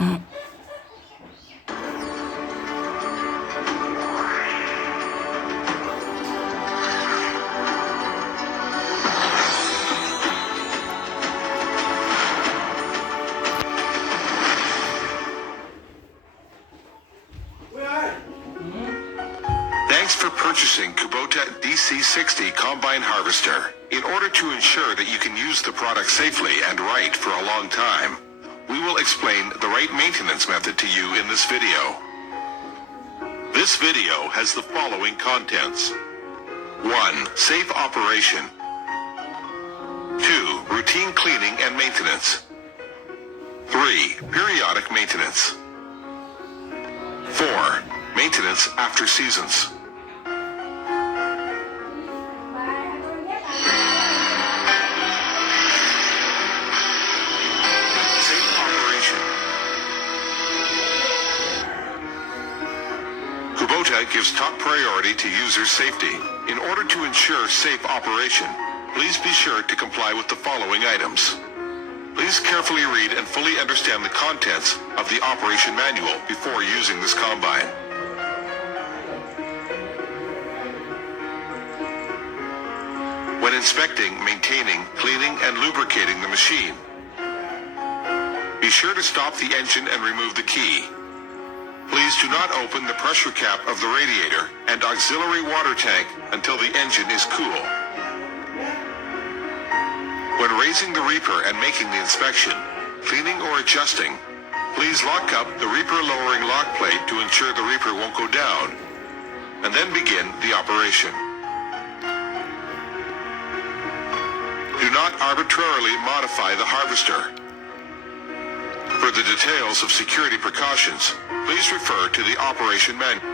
Thanks for purchasing Kubota Dc60 Combine Harvester. In order to ensure that you can use the product safely and right for a long time, we will explain the right maintenance method to you in this video. This video has the following contents. 1. Safe operation. 2. Routine cleaning and maintenance. 3. Periodic maintenance. 4. Maintenance after seasons. Safe operation. Kubota gives top priority to user safety. In order to ensure safe operation, please be sure to comply with the following items. Please carefully read and fully understand the contents of the operation manual before using this combine. When inspecting, maintaining, cleaning, and lubricating the machine, be sure to stop the engine and remove the key. Please do not open the pressure cap of the radiator and auxiliary water tank until the engine is cool. When raising the reaper and making the inspection, cleaning or adjusting, please lock up the reaper lowering lock plate to ensure the reaper won't go down, and then begin the operation. Do not arbitrarily modify the harvester. For the details of security precautions, please refer to the operation manual. 2.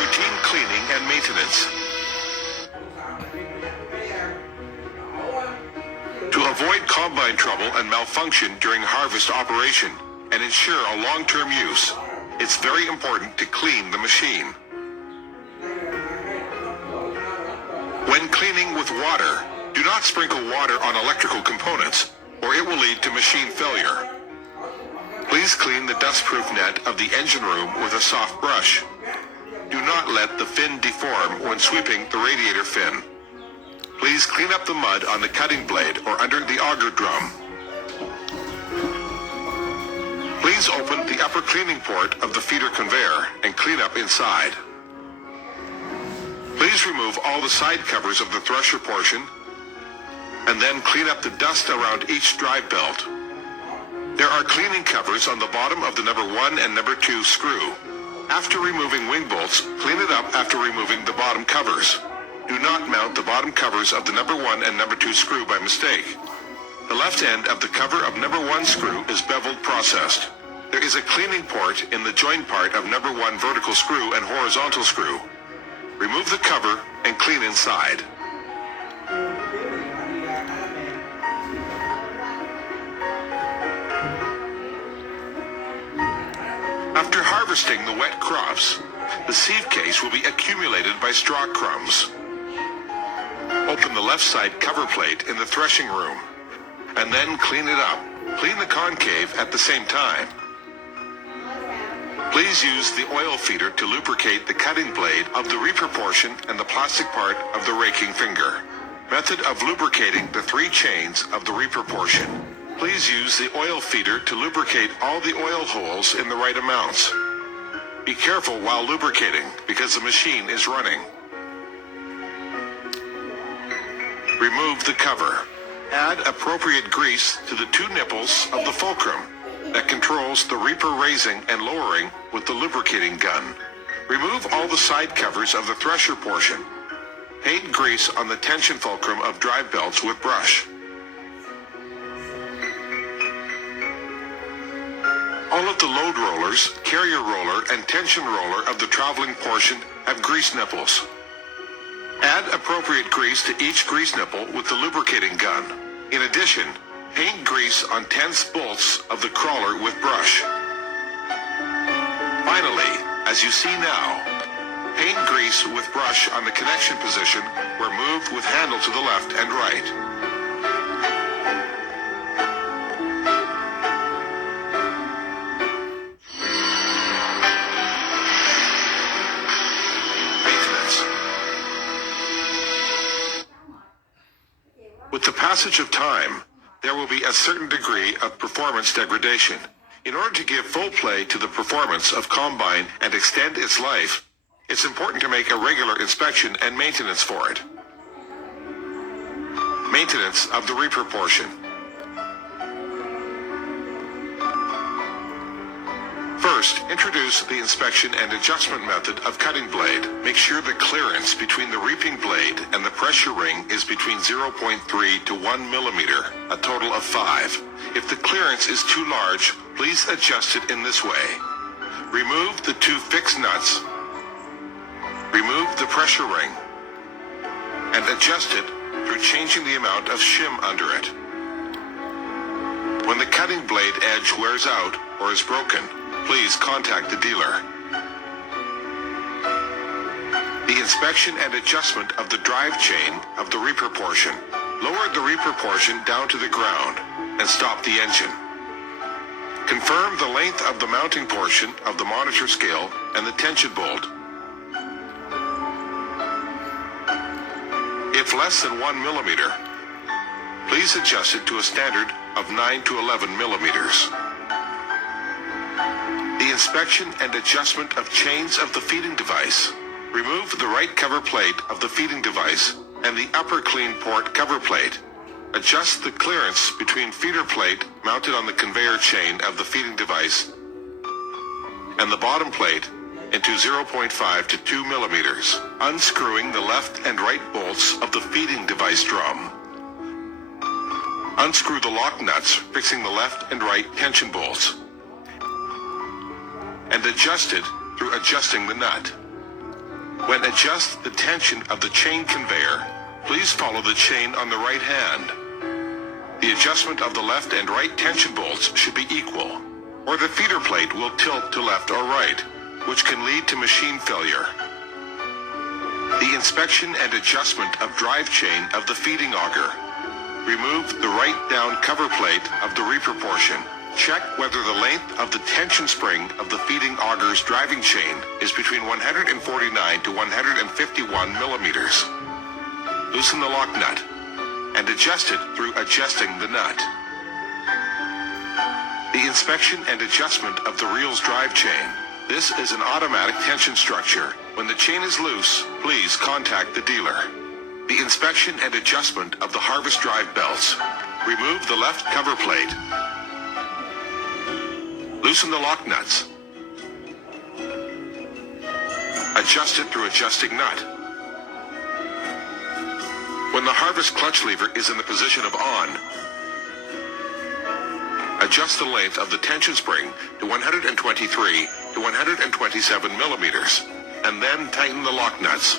Routine cleaning and maintenance. To avoid combine trouble and malfunction during harvest operation and ensure a long-term use, it's very important to clean the machine. When cleaning with water, do not sprinkle water on electrical components, or it will lead to machine failure. Please clean the dustproof net of the engine room with a soft brush. Do not let the fin deform when sweeping the radiator fin. Please clean up the mud on the cutting blade or under the auger drum. Please open the upper cleaning port of the feeder conveyor and clean up inside. Please remove all the side covers of the thresher portion and then clean up the dust around each drive belt. There are cleaning covers on the bottom of the number 1 and number 2 screw. After removing wing bolts, clean it up after removing the bottom covers. Do not mount the bottom covers of the number 1 and number 2 screw by mistake. The left end of the cover of number 1 screw is beveled processed. There is a cleaning port in the joint part of number 1 vertical screw and horizontal screw. Remove the cover and clean inside. After harvesting the wet crops, the sieve case will be accumulated by straw crumbs. Open the left side cover plate in the threshing room, and then clean it up. Clean the concave at the same time. Please use the oil feeder to lubricate the cutting blade of the reaper portion and the plastic part of the raking finger. Method of lubricating the 3 chains of the reaper portion. Please use the oil feeder to lubricate all the oil holes in the right amounts. Be careful while lubricating because the machine is running. Remove the cover. Add appropriate grease to the 2 nipples of the fulcrum that controls the reaper raising and lowering with the lubricating gun. Remove all the side covers of the thresher portion. Paint grease on the tension fulcrum of drive belts with brush. All of the load rollers, carrier roller, and tension roller of the traveling portion have grease nipples. Add appropriate grease to each grease nipple with the lubricating gun. In addition, paint grease on tense bolts of the crawler with brush. Finally, as you see now, Paint grease with brush on the connection position where moved with handle to the left and right. Maintenance. With the passage of time, there will be a certain degree of performance degradation. In order to give full play to the performance of Combine and extend its life, it's important to make a regular inspection and maintenance for it. Maintenance of the reaper portion. First, introduce the inspection and adjustment method of cutting blade. Make sure the clearance between the reaping blade and the pressure ring is between 0.3 to 1 millimeter, a total of 5. If the clearance is too large, please adjust it in this way. Remove the 2 fixed nuts, remove the pressure ring, and adjust it through changing the amount of shim under it. When the cutting blade edge wears out or is broken, please contact the dealer. The inspection and adjustment of the drive chain of the reaper portion. Lower the reaper portion down to the ground and stop the engine. Confirm the length of the mounting portion of the monitor scale and the tension bolt. If less than 1 millimeter, please adjust it to a standard of 9 to 11 millimeters. The inspection and adjustment of chains of the feeding device. Remove the right cover plate of the feeding device and the upper clean port cover plate. Adjust the clearance between feeder plate mounted on the conveyor chain of the feeding device and the bottom plate into 0.5 to 2 millimeters, unscrewing the left and right bolts of the feeding device drum. Unscrew the lock nuts, fixing the left and right tension bolts, and adjust it through adjusting the nut. When adjust the tension of the chain conveyor, please follow the chain on the right hand. The adjustment of the left and right tension bolts should be equal, or the feeder plate will tilt to left or right, which can lead to machine failure. The inspection and adjustment of drive chain of the feeding auger. Remove the right down cover plate of the reaper portion. Check whether the length of the tension spring of the feeding auger's driving chain is between 149 to 151 millimeters. Loosen the lock nut and adjust it through adjusting the nut. The inspection and adjustment of the reel's drive chain. This is an automatic tension structure. When the chain is loose, please contact the dealer. The inspection and adjustment of the harvest drive belts. Remove the left cover plate. Loosen the lock nuts. Adjust it through adjusting nut. When the harvest clutch lever is in the position of on, adjust the length of the tension spring to 123 to 127 millimeters, and then tighten the lock nuts.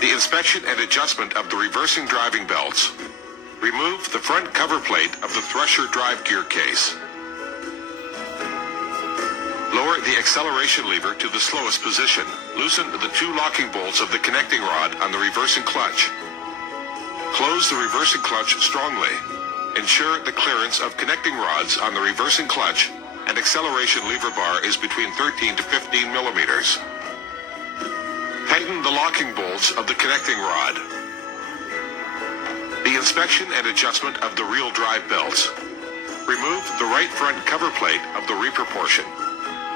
The inspection and adjustment of the reversing driving belts. Remove the front cover plate of the thresher drive gear case. Lower the acceleration lever to the slowest position. Loosen the 2 locking bolts of the connecting rod on the reversing clutch. Close the reversing clutch strongly. Ensure the clearance of connecting rods on the reversing clutch and acceleration lever bar is between 13 to 15 millimeters. Tighten the locking bolts of the connecting rod. The inspection and adjustment of the reel drive belts. Remove the right front cover plate of the reaper portion.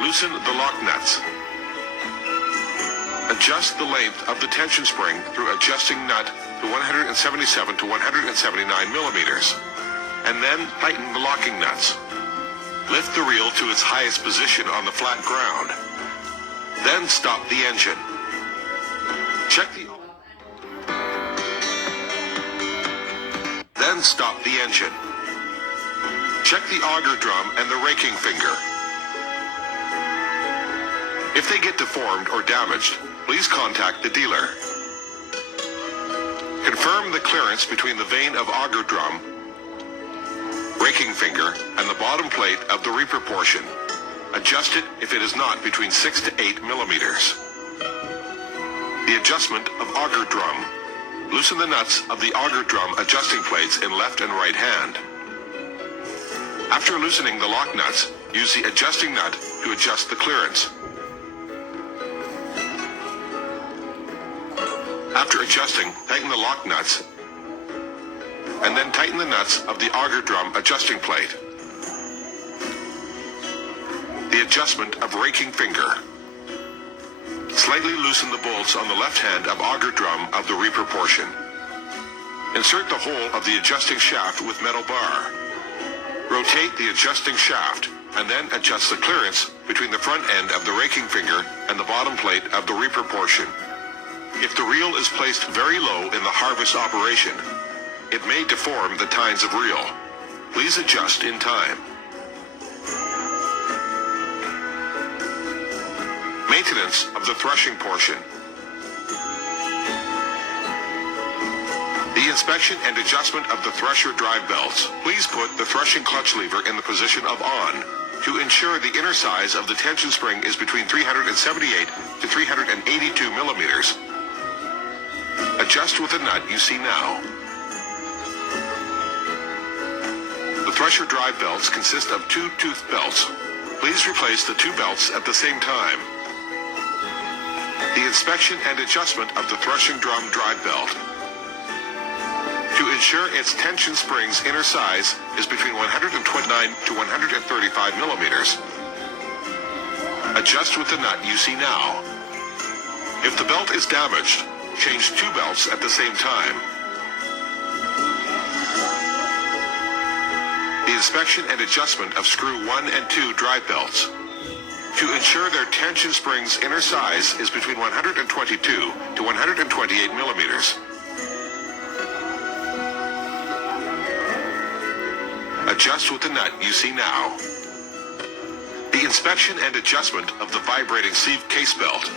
Loosen the lock nuts. Adjust the length of the tension spring through adjusting nut to 177 to 179 millimeters, and then tighten the locking nuts. Lift the reel to its highest position on the flat ground. Then stop the engine. Then stop the engine. Check the auger drum and the raking finger. If they get deformed or damaged, please contact the dealer. Confirm the clearance between the vane of auger drum, raking finger, and the bottom plate of the reaper portion. Adjust it if it is not between 6 to 8 millimeters. The adjustment of auger drum. Loosen the nuts of the auger drum adjusting plates in left and right hand. After loosening the lock nuts, use the adjusting nut to adjust the clearance. After adjusting, tighten the lock nuts, and then tighten the nuts of the auger drum adjusting plate. The adjustment of raking finger. Slightly loosen the bolts on the left hand of auger drum of the reaper portion. Insert the hole of the adjusting shaft with metal bar. Rotate the adjusting shaft, and then adjust the clearance between the front end of the raking finger and the bottom plate of the reaper portion. If the reel is placed very low in the harvest operation, it may deform the tines of reel. Please adjust in time. Maintenance of the threshing portion. The inspection and adjustment of the thresher drive belts. Please put the threshing clutch lever in the position of on to ensure the inner size of the tension spring is between 378 to 382 millimeters. Adjust with the nut you see now. The thresher drive belts consist of two tooth belts. Please replace the two belts at the same time. The inspection and adjustment of the threshing drum drive belt. To ensure its tension spring's inner size is between 129 to 135 millimeters. Adjust with the nut you see now. If the belt is damaged, change two belts at the same time. The inspection and adjustment of screw 1 and 2 drive belts. To ensure their tension spring's inner size is between 122 to 128 millimeters. Adjust with the nut you see now. The inspection and adjustment of the vibrating sieve case belt.